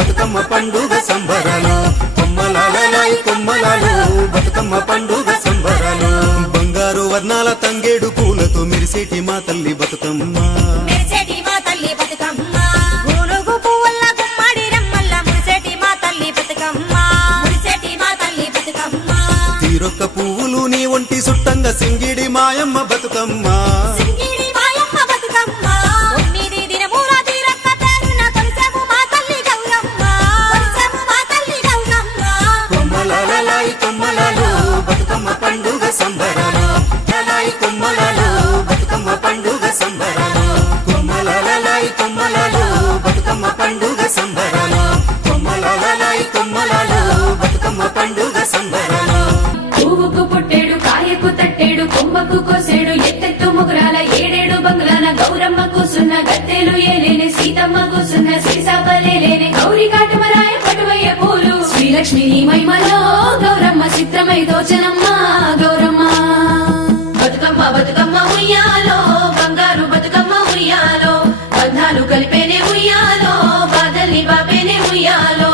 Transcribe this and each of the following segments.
బతుకమ్మ పండుగ సంబరాలు కొమ్మలాలలాయి కొమ్మలాలు బతుకమ్మ పండుగ సంబరాలు బంగారు వర్ణాల తంగేడు పూలతో మెరిసేటి మా తల్లి బతుకమ్మ తీరొక్క పువ్వులు నీ ఒంటి సుట్టంగా సింగిడి మాయమ్మ బతుకమ్మ కొమ్మలాలు బతుకమ్మ పండుగ సంబరాలు లాయి కొమ్మలాలు బతుకమ్మ పండుగ సంబరాలు కొమ్మలాలలాయి కొమ్మలాలు బతుకమ్మ పండుగ సంబరాలు కొమ్మలాలలాయి కొమ్మలాలు బతుకమ్మ పండుగ సంబరాలు పువ్వుకు పుట్టేడు కాయకు తట్టేడు కొమ్మకు కోసేడు ఎత్తెత్తు ముగురాల ఏడేడు బంగ్లాల గౌరమ్మ కూసున్న గత్తెలు ఏలేని సీతమ్మ కూసున్న సీసాపలేని గౌరీ కాటమరాయ పటువయ్య పూలు శ్రీలక్ష్మి మహిమలో గౌరమ్మ చిత్రమై దోచనమ్మ గౌరమ్మ బతుకమ్మ బతుకమ్మ ఉయ్యాలో బంగారు బతుకమ్మ ఉయ్యాలో బంధాలు కలిపేనే ఉయ్యాలో బాధల్ని బాపేనే ఉయ్యాలో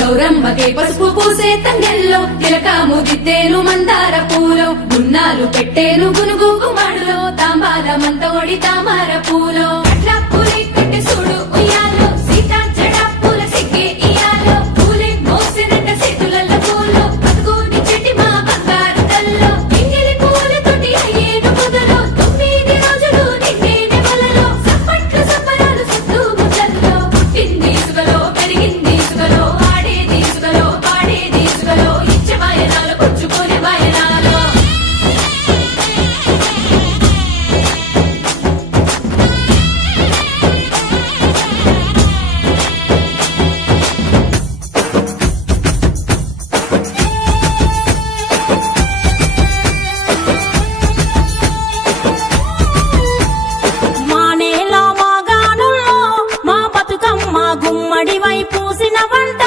గౌరమ్మకే పసుపు పూసే తంగెల్లో తిలకాము దిద్దేను మందార పూలో గున్నాలు పెట్టేను గునుగు గుమ్మడిలో తాంబాల మంతోడి తామర పూలో అట్లా పూలే కట్టి చూడు ఉయ్యాలో సీతా జడ పూల సిగ్గే ఇయాలో పూలే మోసినట్ట చేతులలో పూలో బతుకుని చెట్టి మా బంగారు తల్లో ఎంగిలి పూల తోటి అయ్యేను పొదలో 9 రోజులు నిన్నేనే వలలో సప్పట్లు సప్పరాలు సత్తు ముద్దల్లో పుట్టింది ఇసుకలో పెరిగింది ఇసుకలో ఆడేది ఇసుకలో పాడేది ఇసుకలో ఇచ్చే వాయనాలు పుచ్చుకునే వాయనాలు మానేల మాగానుల్లో మా బతుకమ్మ గుమ్మడి వై పూసిన వంట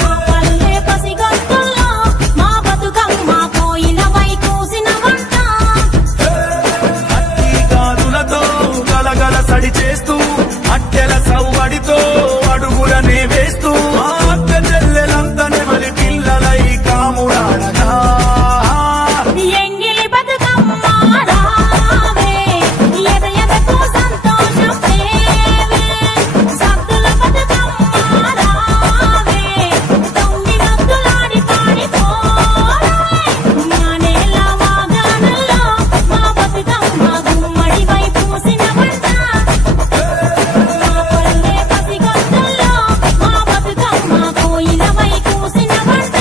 మా పల్లె పసిగట్టుల్లో మా బతుకమ్మ కోయిల వై కూసిన వంట అట్టి గాజులతో గలగల సడి చేస్తూ అట్టెల సవ్వడితో అడుగులనే వేస్తూ ఆ అక్క చెల్లెలంతా నెమలి పిల్లలై కాముడాడగా ఎంగిలి బతుకమ్మ రావే ఎద ఎదకు సంతోషం తేవే సత్తుల బతుకమ్మ రావే తొమ్మిదొత్తులాడి పాడి పోరే మానేల వాగానల్లో మా బతుకమ్మ గుమ్మడి వై పూసిన వంట మా పల్లె పసిగట్టుల్లో మా బతుకమ్మ కోయిల వై కూసిన వంట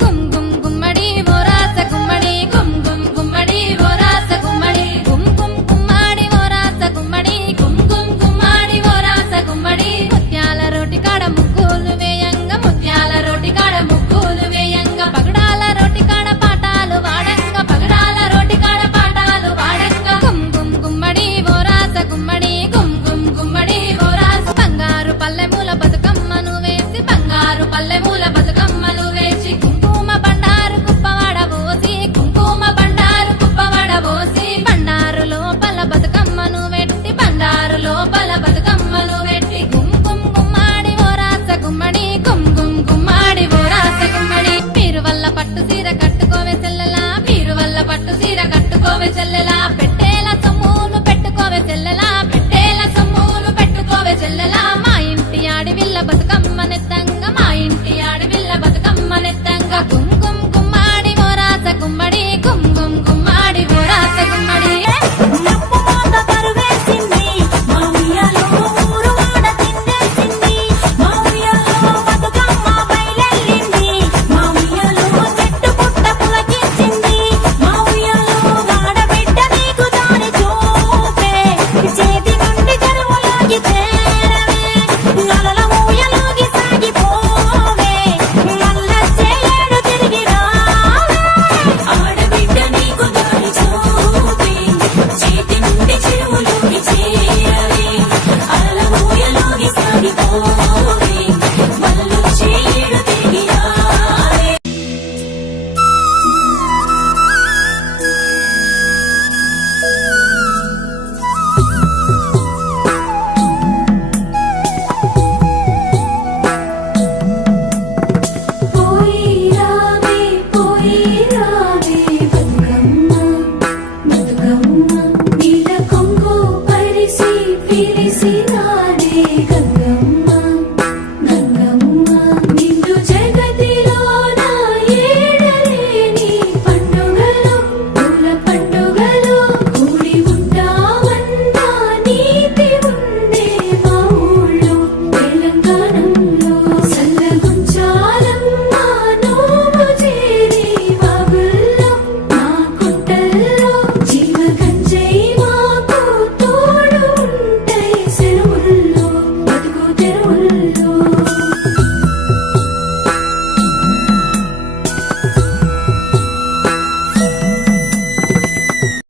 గుమ్ గుమ్ గుమ్మడి ఓరాస గుమ్మడి గుమ్ గుమ్ గుమ్మడి ఓరాస గుమ్మడి గుమ్ గుమ్ గుమ్మడి ఓరాస గుమ్మడి గుమ్ గుమ్ గుమ్మడి ఓరాస గుమ్మడి ముత్యాల రోటి కాడ ముగ్గులు వేయంగ ముత్యాల రోటి కాడ ముగ్గులు వేయంగ పగడాల రోటి కాడ పాటాలు వాడంగ పగడాల రోటి కాడ పాటాలు వాడంగ గుమ్ గుమ్ గుమ్మడి ఓరాస గుమ్మడి గుమ్ గుమ్ గుమ్మడి ఓరాస బంగారు పల్లెమూల బతుకమ్మను వేసి బంగారు పల్లెమూల బతుకమ్మను వేసి కుంకుమ బండారు కుప్పవాడ పోసి కుంకుమ బండారు కుప్పవాడ పోసి బండారు లోపల బతుకమ్మను పెట్టి బండారు లోపల బతుకమ్మను పెట్టి గుమ్ గుమ్ గుమ్మాడి ఓరాస గుమ్మడి గుమ్ గుమ్ గుమ్మాడి ఓరాస గుమ్మడి పీరు వల్ల పట్టు సీర కట్టుకోవే చెల్లెలా పీరు వల్ల పట్టు సీర కట్టుకోవే చెల్లెలా